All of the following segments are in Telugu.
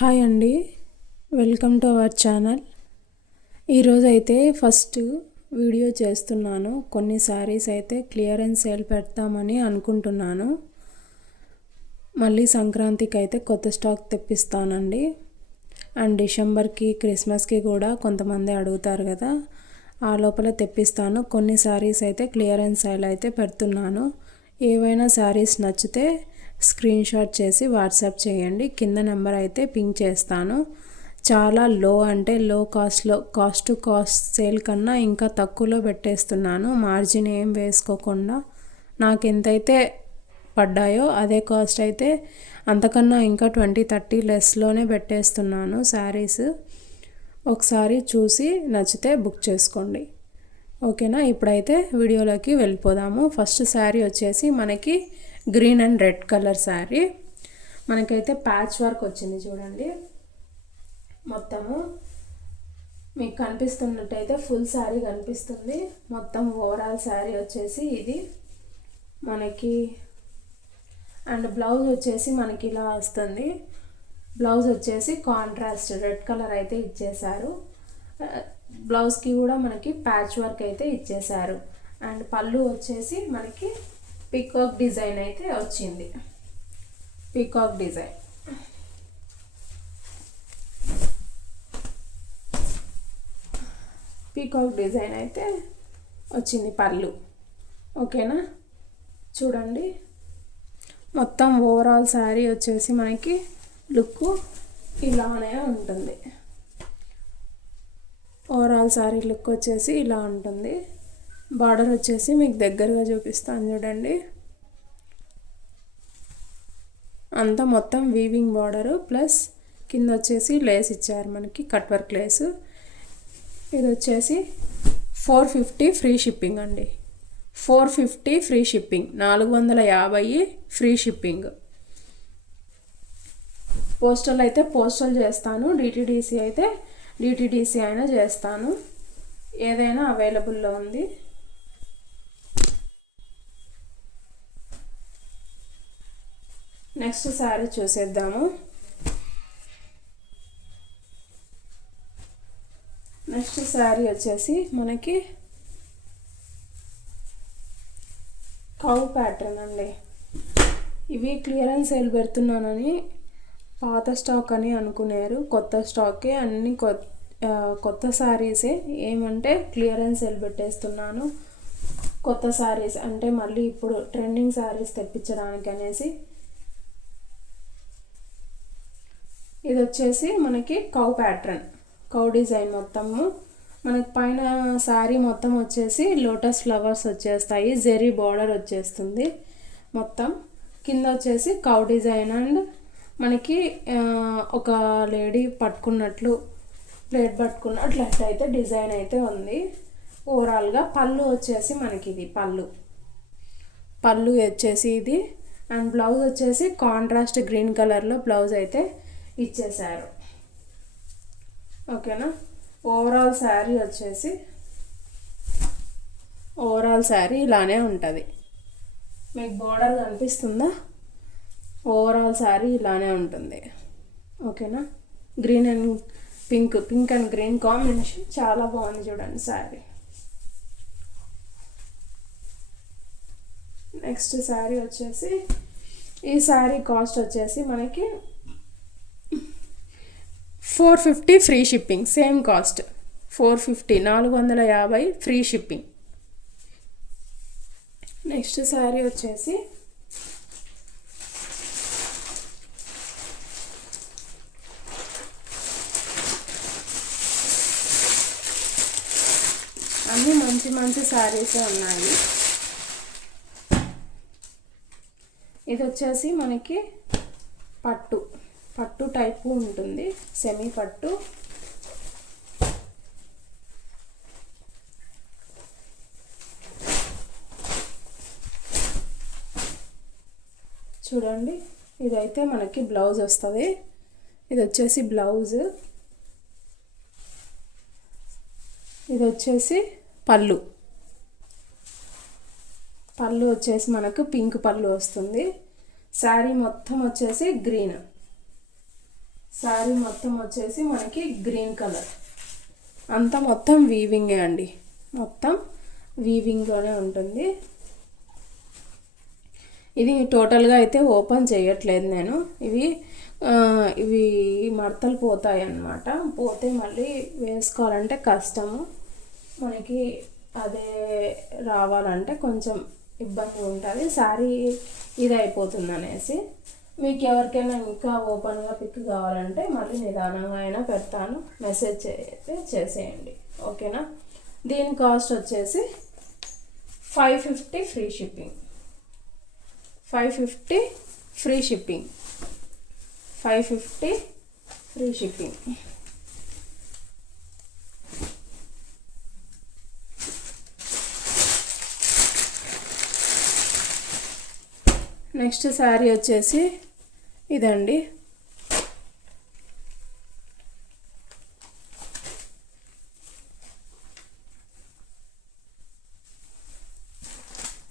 హాయ్ అండి, వెల్కమ్ టు అవర్ ఛానల్. ఈరోజు అయితే ఫస్ట్ వీడియో చేస్తున్నాను. కొన్ని శారీస్ అయితే క్లియరెన్స్ సేల్ పెడతామని అనుకుంటున్నాను. మళ్ళీ సంక్రాంతికి అయితే కొత్త స్టాక్ తెప్పిస్తానండి. అండ్ డిసెంబర్కి క్రిస్మస్కి కూడా కొంతమంది అడుగుతారు కదా, ఆ లోపల తెప్పిస్తాను. కొన్ని శారీస్ అయితే క్లియరెన్స్ సేల్ అయితే పెడుతున్నాను. ఏవైనా శారీస్ నచ్చితే స్క్రీన్ షాట్ చేసి వాట్సాప్ చేయండి. కింద నెంబర్ అయితే పింక్ చేస్తాను. చాలా లో అంటే లో కాస్ట్లో, కాస్ట్ టు కాస్ట్ సేల్ కన్నా ఇంకా తక్కువలో పెట్టేస్తున్నాను. మార్జిన్ ఏం వేసుకోకుండా నాకు ఎంతైతే పడ్డాయో అదే కాస్ట్ అయితే అంతకన్నా ఇంకా 20-30 లెస్లోనే పెట్టేస్తున్నాను శారీస్. ఒకసారి చూసి నచ్చితే బుక్ చేసుకోండి, ఓకేనా? ఇప్పుడైతే వీడియోలోకి వెళ్ళిపోదాము. ఫస్ట్ శారీ వచ్చేసి మనకి green and red colour sari. మనకైతే ప్యాచ్ వర్క్ వచ్చింది చూడండి. మొత్తము మీకు కనిపిస్తున్నట్టయితే ఫుల్ శారీ కనిపిస్తుంది. మొత్తం ఓవరాల్ శారీ వచ్చేసి ఇది మనకి. అండ్ బ్లౌజ్ వచ్చేసి మనకి ఇలా వస్తుంది. బ్లౌజ్ వచ్చేసి కాంట్రాస్ట్ రెడ్ కలర్ అయితే ఇచ్చేశారు. బ్లౌజ్కి కూడా మనకి ప్యాచ్ వర్క్ అయితే ఇచ్చేశారు. అండ్ పళ్ళు వచ్చేసి మనకి పీకాక్ డిజైన్ అయితే వచ్చింది. పీకాక్ డిజైన్ అయితే వచ్చింది పళ్ళు, ఓకేనా? చూడండి, మొత్తం ఓవరాల్ శారీ వచ్చేసి మనకి లుక్ ఇలానే ఉంటుంది. ఓవరాల్ శారీ లుక్ వచ్చేసి ఇలా ఉంటుంది. బార్డర్ వచ్చేసి మీకు దగ్గరగా చూపిస్తాను చూడండి. అంతా మొత్తం వీవింగ్ బార్డరు ప్లస్ కింద వచ్చేసి లేస్ ఇచ్చారు మనకి, కట్ వర్క్ లేసు. ఇది వచ్చేసి 450 ఫ్రీ షిప్పింగ్ అండి. 450 free shipping, 450 free shipping. Postal అయితే పోస్టల్ చేస్తాను, డిటిడిసి అయితే డిటిడిసి అయినా చేస్తాను. ఏదైనా అవైలబుల్లో ఉంది. నెక్స్ట్ శారీ చూసేద్దాము. నెక్స్ట్ శారీ వచ్చేసి మనకి కౌ ప్యాటర్న్ అండి. ఇవి క్లియరెన్స్ సేల్ పెడుతున్నానని పాత స్టాక్ అని అనుకున్నారు. కొత్త స్టాకే అన్ని కొత్త శారీసే. ఏమంటే క్లియరెన్స్ సేల్ పెట్టేస్తున్నాను. కొత్త శారీస్ అంటే మళ్ళీ ఇప్పుడు ట్రెండింగ్ శారీస్ తెప్పించడానికి అనేసి. ఇది వచ్చేసి మనకి కౌ ప్యాటర్న్, కౌ డిజైన్. మొత్తము మనకి పైన శారీ మొత్తం వచ్చేసి లోటస్ ఫ్లవర్స్ వచ్చేస్తాయి, జెరీ బార్డర్ వచ్చేస్తుంది మొత్తం. కింద వచ్చేసి కౌ డిజైన్ అండ్ మనకి ఒక లేడీ పట్టుకున్నట్లు, ప్లేట్ పట్టుకున్నట్లు అయితే డిజైన్ అయితే ఉంది. ఓవరాల్గా పళ్ళు వచ్చేసి మనకి ఇది పళ్ళు వచ్చేసి ఇది. అండ్ బ్లౌజ్ వచ్చేసి కాంట్రాస్ట్ గ్రీన్ కలర్లో బ్లౌజ్ అయితే ఇచ్చేశారు, ఓకేనా? ఓవరాల్ శారీ ఇలానే ఉంటుంది. మీకు బార్డర్ కనిపిస్తుందా? ఓవరాల్ శారీ ఇలానే ఉంటుంది, ఓకేనా? Green and pink and green combination చాలా బాగుంది చూడండి శారీ. నెక్స్ట్ శారీ వచ్చేసి, ఈ శారీ కాస్ట్ వచ్చేసి మనకి 450 free shipping. Same cost 450, 450 free shipping. Next sari వచ్చేసి అన్నీ మంచి మంచి శారీసే ఉన్నాయి. ఇది వచ్చేసి మనకి పట్టు టైపు ఉంటుంది, సెమీ పట్టు. చూడండి, ఇదైతే మనకి బ్లౌజ్ వస్తుంది. ఇది వచ్చేసి బ్లౌజ్, ఇది వచ్చేసి పళ్ళు వచ్చేసి మనకు పింక్ పళ్ళు వస్తుంది. శారీ మొత్తం వచ్చేసి గ్రీన్, శారీ మొత్తం వచ్చేసి మనకి గ్రీన్ కలర్, అంతా మొత్తం వీవింగే అండి, మొత్తం వీవింగ్లోనే ఉంటుంది. ఇది టోటల్గా అయితే ఓపెన్ చేయట్లేదు నేను, ఇవి మడతలు పోతాయి అన్నమాట. పోతే మళ్ళీ వేసుకోవాలంటే కష్టము మనకి, అదే రావాలంటే కొంచెం ఇబ్బంది ఉంటుంది, శారీ ఇది అయిపోతుంది అనేసి. మీకు ఎవరికైనా ఇంకా ఓపెన్గా పిక్ కావాలంటే మళ్ళీ నిదానంగా అయినా పెడతాను, మెసేజ్ చేసేయండి, ఓకేనా. దీని కాస్ట్ వచ్చేసి 550 free shipping, 550 free shipping, 550 free shipping. Next sari వచ్చేసి ఇదండి,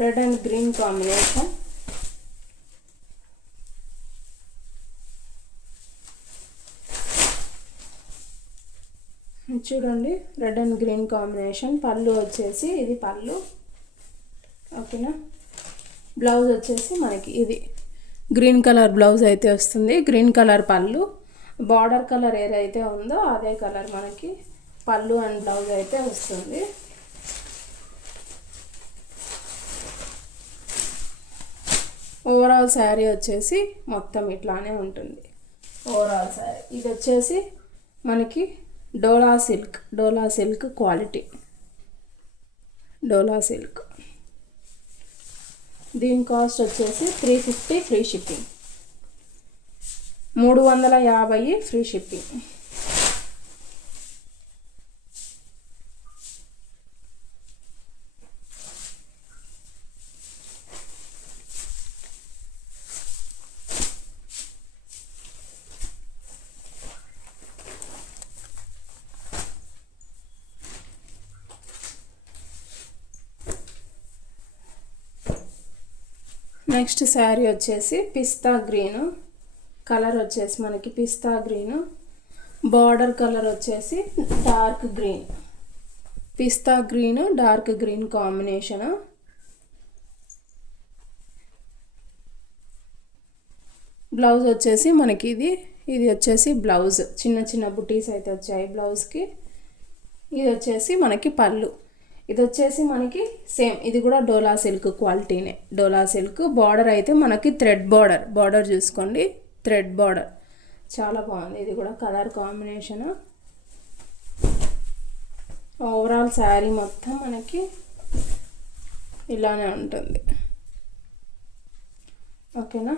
రెడ్ అండ్ గ్రీన్ కాంబినేషన్. చూడండి, రెడ్ అండ్ గ్రీన్ కాంబినేషన్. పళ్ళు వచ్చేసి ఇది పళ్ళు, ఓకేనా. బ్లౌజ్ వచ్చేసి మనకి ఇది గ్రీన్ కలర్ బ్లౌజ్ అయితే వస్తుంది, గ్రీన్ కలర్ పళ్ళు. బార్డర్ కలర్ ఏదైతే ఉందో అదే కలర్ మనకి పళ్ళు అండ్ బ్లౌజ్ అయితే వస్తుంది. ఓవరాల్ శారీ వచ్చేసి మొత్తం ఇట్లానే ఉంటుంది, ఓవరాల్ శారీ. ఇది వచ్చేసి మనకి Dola silk quality, Dola silk. దీని కాస్ట్ వచ్చేసి 350 free shipping, 350 free shipping. Next sari వచ్చేసి పిస్తా గ్రీన్ కలర్, వచ్చేసి మనకి పిస్తా గ్రీన్. బార్డర్ కలర్ వచ్చేసి dark green, pista green dark green combination. Blouse వచ్చేసి మనకి ఇది వచ్చేసి బ్లౌజ్, చిన్న చిన్న బుటీస్ అయితే వచ్చాయి బ్లౌజ్కి. ఇది వచ్చేసి మనకి పళ్ళు. ఇది వచ్చేసి మనకి సేమ్, ఇది కూడా డోలా సిల్క్ క్వాలిటీనే, డోలా సిల్క్. బార్డర్ అయితే మనకి థ్రెడ్ బార్డర్ చూసుకోండి, థ్రెడ్ బార్డర్ చాలా బాగుంది. ఇది కూడా కలర్ కాంబినేషన్. ఓవరాల్ శారీ మొత్తం మనకి ఇలానే ఉంటుంది, ఓకేనా.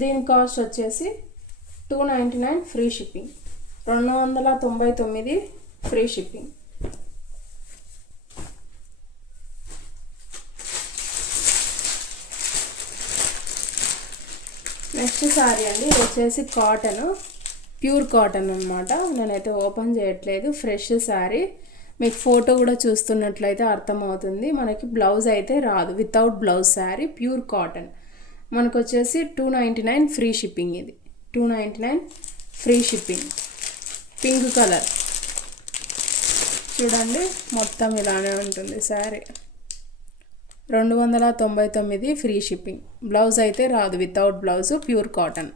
దీని కాస్ట్ వచ్చేసి 299 free shipping, 299 free shipping. Next sari అండి, ఇది వచ్చేసి కాటన్, ప్యూర్ కాటన్ అనమాట. నేనైతే ఓపెన్ చేయట్లేదు, ఫ్రెష్ శారీ. మీకు ఫోటో కూడా చూస్తున్నట్లయితే అర్థమవుతుంది. మనకి బ్లౌజ్ అయితే రాదు, without blouse sari, pure cotton. మనకు వచ్చేసి 299 ఫ్రీ షిప్పింగ్. ఇది 299 ఫ్రీ షిప్పింగ్. పింక్ కలర్ చూడండి, మొత్తం ఇలానే ఉంటుంది శారీ. 299 free shipping. బ్లౌజ్ అయితే రాదు, వితౌట్ బ్లౌజ్, ప్యూర్ కాటన్.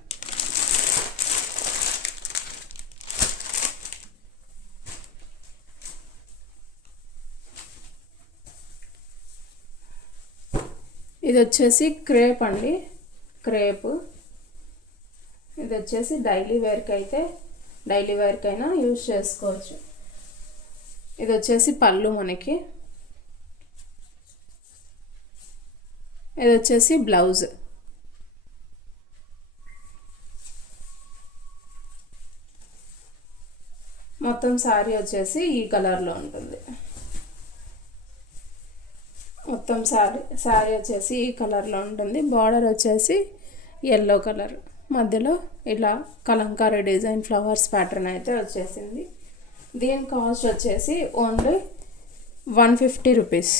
ఇది వచ్చేసి క్రేప్ అండి, క్రేప్. ఇది వచ్చేసి డైలీ వేర్కైనా యూజ్ చేసుకోవచ్చు. ఇది వచ్చేసి పళ్ళు మనకి, ఇది వచ్చేసి బ్లౌజ్. మొత్తం శారీ వచ్చేసి ఈ కలర్లో ఉంటుంది. మొత్తం శారీ వచ్చేసి ఈ కలర్లో ఉంటుంది. బార్డర్ వచ్చేసి ఎల్లో కలర్, మధ్యలో ఇలా కలంకారీ డిజైన్ ఫ్లవర్స్ ప్యాటర్న్ అయితే వచ్చేసింది. దీని కాస్ట్ వచ్చేసి ఓన్లీ 150 రూపీస్,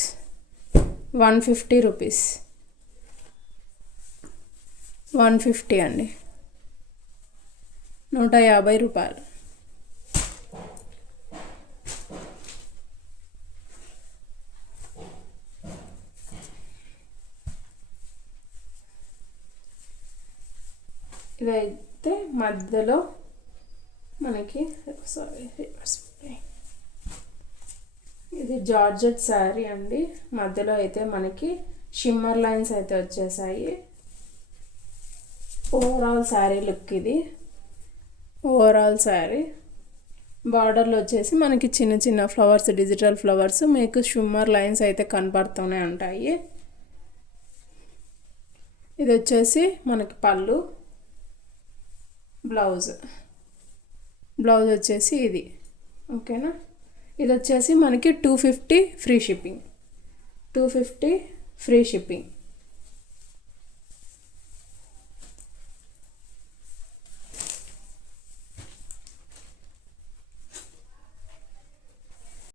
150 రూపీస్, 150 అండి. 150 రూపాయలు. ఇదైతే మధ్యలో మనకి ఇది జార్జెట్ శారీ అండి. మధ్యలో అయితే మనకి షిమ్మర్ లైన్స్ అయితే వచ్చేసాయి. ఓవరాల్ శారీ లుక్ ఇది. ఓవరాల్ శారీ బార్డర్లో వచ్చేసి మనకి చిన్న చిన్న ఫ్లవర్స్, డిజిటల్ ఫ్లవర్స్, మీకు షిమ్మర్ లైన్స్ అయితే కనపడుతూనే ఉంటాయి. ఇది వచ్చేసి మనకి పళ్ళు, బ్లౌజ్ వచ్చేసి ఇది. ఓకేనా. ఇది వచ్చేసి మనకి 250 ఫ్రీ షిప్పింగ్. 250 free shipping.